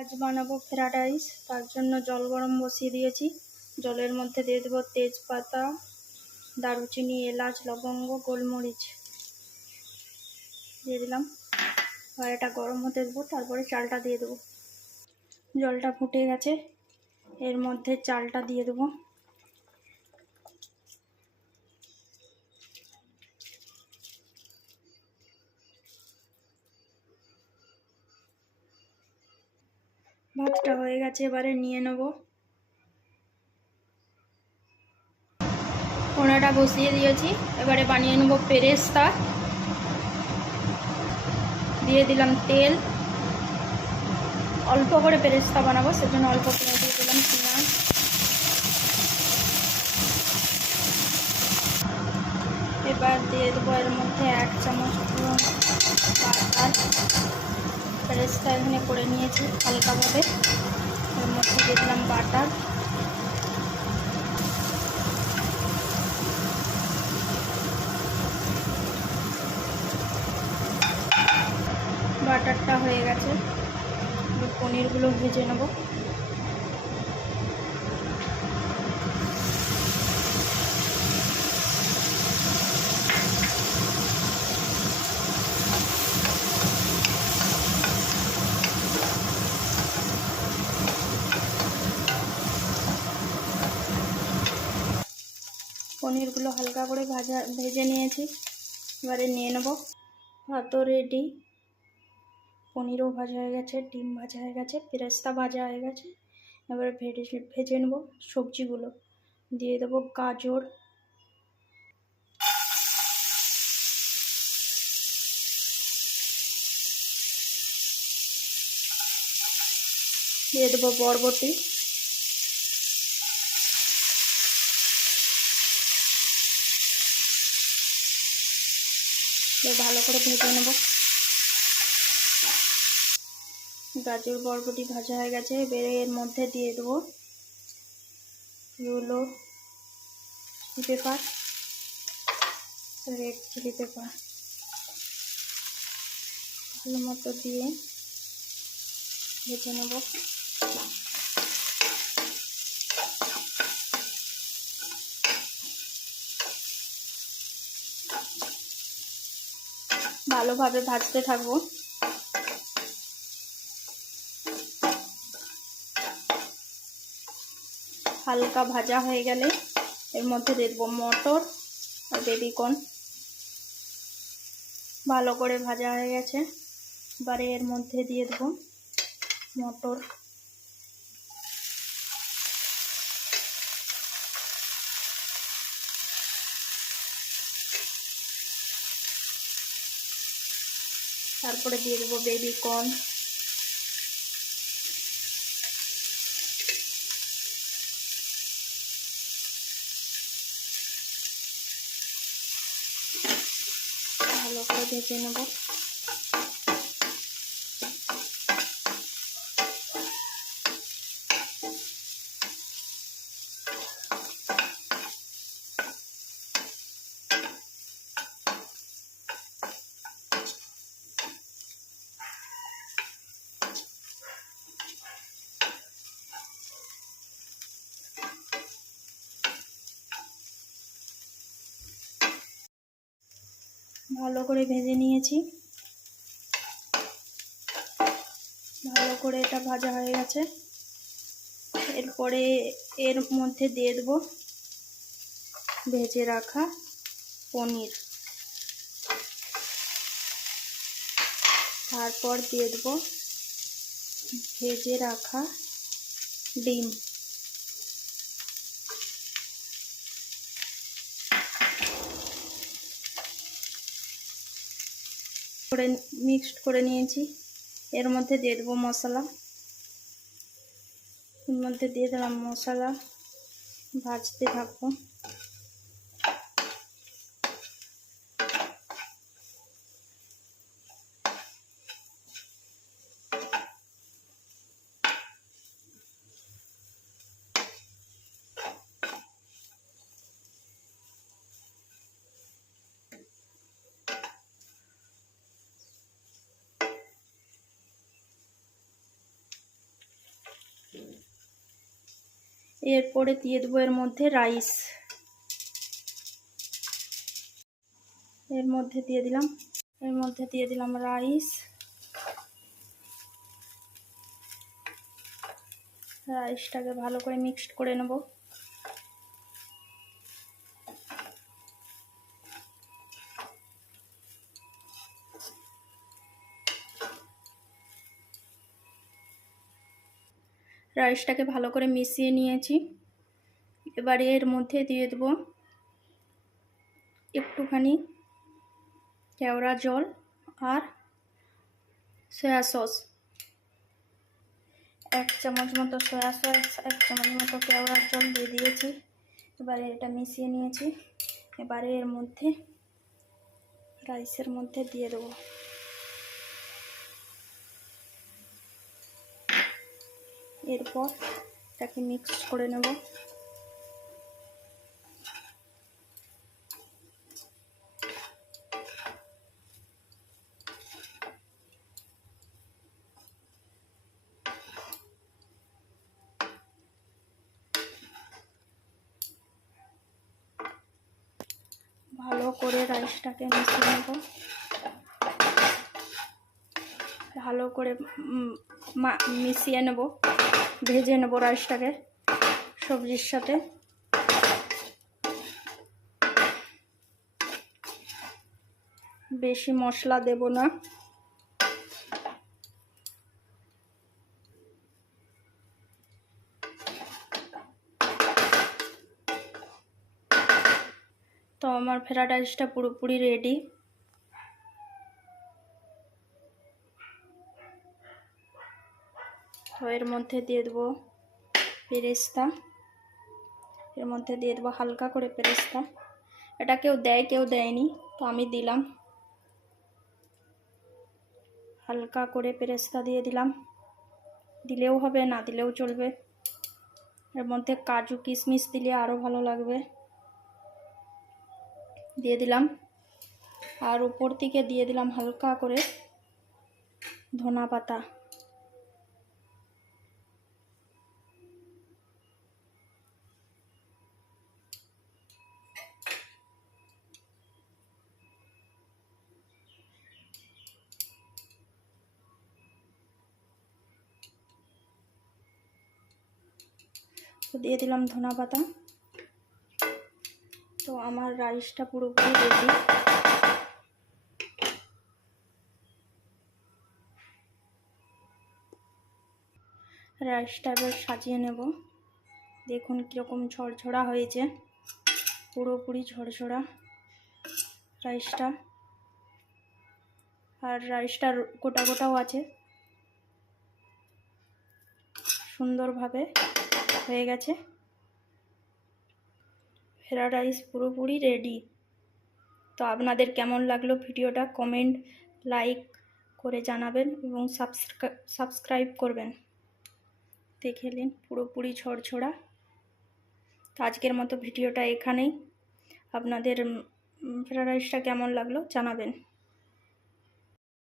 আজ বানাবো fried rice. তার জন্য জল গরম বসিয়ে দিয়েছি। জলের মধ্যে দিয়ে দেবো তেজপাতা, দারুচিনি, এলাচ, লবঙ্গ, গোলমরিচ। দিয়ে দিলাম। আর এটা গরম হতে দেবো, তারপরে চালটা দিয়ে দেবো। জলটা ফুটে গেছে। এর মধ্যে চালটা দিয়ে দেবো। গেছে এবারে নিয়ে নেব। কোনাটা বসিয়ে দিয়েছি। এবারে বানিয়ে নেব পেরেস্তা। দিয়ে দিলাম তেল। অল্প করে পেরেস্তা বানাবো, সেজন্য অল্প করে দিয়ে দিলাম পেঁয়াজ। এবার দিয়ে দেবো এর মধ্যে এক চামচ পেরেস্তা এখানে করে নিয়েছি হালকাভাবে। এর মধ্যে দিয়ে দিলাম বাটার। বাটারটা হয়ে গেছে। পনিরগুলো ভেজে নেব। পনিরগুলো হালকা করে ভাজা, ভেজে নিয়েছি। এবারে নিয়ে নেব। ভাতও রেডি পনিরও ভাজা হয়ে গেছে, ডিম ভাজা হয়ে গেছে, পেরেস্তা ভাজা হয়ে গেছে। এবারে ভেজে ভেজে নেব সবজিগুলো। দিয়ে দেবো গাজর। দিয়ে দেবো বরবটি। ভালো করে ভেজে নেব। গাজর, বরবটি ভাজা হয়ে গেছে। এবারে এর মধ্যে দিয়ে দেবো হলো chilli pepper, red chilli pepper. ভালো মতো দিয়ে ভেজে নেব। ভালোভাবে ভাজতে থাকব। হালকা ভাজা হয়ে গেলে এর মধ্যে দিয়ে দেবো মটর আর বেবিকর্ন। ভালো করে ভাজা হয়ে গেছে। এবারে এর মধ্যে দিয়ে দেবো মটর। তারপরে দিয়ে দেবো বেবিকর্ন ভালো করে ভেজে নেব ভালো করে ভেজে নিয়েছি। ভালো করে এটা ভাজা হয়ে গেছে। এরপরে এর মধ্যে দিয়ে দেবো ভেজে রাখা পনির। তারপর দিয়ে দেবো ভেজে রাখা ডিম। করে মিক্সড করে নিয়েছি। এর মধ্যে দিয়ে দেবো মশলা। এর মধ্যে দিয়ে দিলাম মশলা। ভাজতে থাকব। এরপরে দিয়ে দেবো এর মধ্যে রাইস। এর মধ্যে দিয়ে দিলাম, এর মধ্যে দিয়ে দিলাম রাইস। রাইসটাকে ভালো করে মিক্সড করে নেব। রাইসটাকে ভালো করে মিশিয়ে নিয়েছি। এবারে এর মধ্যে দিয়ে দেবো একটুখানি কেওড়া জল আর সয়া সস। এক চামচ মতো সয়া সস, এক চামচ মতো কেওড়ার জল দিয়ে দিয়েছি। এবারে এটা মিশিয়ে নিয়েছি। এবারে এর মধ্যে রাইসের মধ্যে দিয়ে দেবো। এরপর এটাকে মিক্স করে নেব। ভালো করে রাইসটাকে মিশিয়ে নেব। ভালো করে মিশিয়ে নেব। ভেজে নেব রাইসটাকে সবজির সাথে। বেশি মশলা দেব না। তো আমার ফ্রাইড রাইসটা পুরোপুরি রেডি। তো এর মধ্যে দিয়ে দেবো পেরেস্তা। এর মধ্যে দিয়ে দেবো হালকা করে পেরেস্তা। এটা কেউ দেয়, কেউ দেয়নি, তো আমি দিলাম। হালকা করে পেরেস্তা দিয়ে দিলাম। দিলেও হবে, না দিলেও চলবে। এর মধ্যে কাজু কিশমিশ দিলে আরও ভালো লাগবে। দিয়ে দিলাম। আর উপর থেকে দিয়ে দিলাম হালকা করে ধনা পাতা। তো দিয়ে দিলাম ধনা পাতা। তো আমার রাইসটা পুরোপুরি রেডি রাইসটা এবার সাজিয়ে নেব। দেখুন কীরকম ঝরঝরা হয়েছে। পুরোপুরি ঝরঝরা রাইসটা। আর রাইসটা গোটা গোটাও আছে। সুন্দরভাবে হয়ে গেছে। ফ্রাইড রাইস পুরোপুরি রেডি তো আপনাদের কেমন লাগল ভিডিওটা? কমেন্ট লাইক করে জানাবেন এবং সাবস্ক্রাইব করবেন। দেখে নিন পুরোপুরি ঝরঝরা। তো আজকের মতো ভিডিওটা এখানেই। আপনাদের ফ্রাইড রাইসটা কেমন লাগল জানাবেন।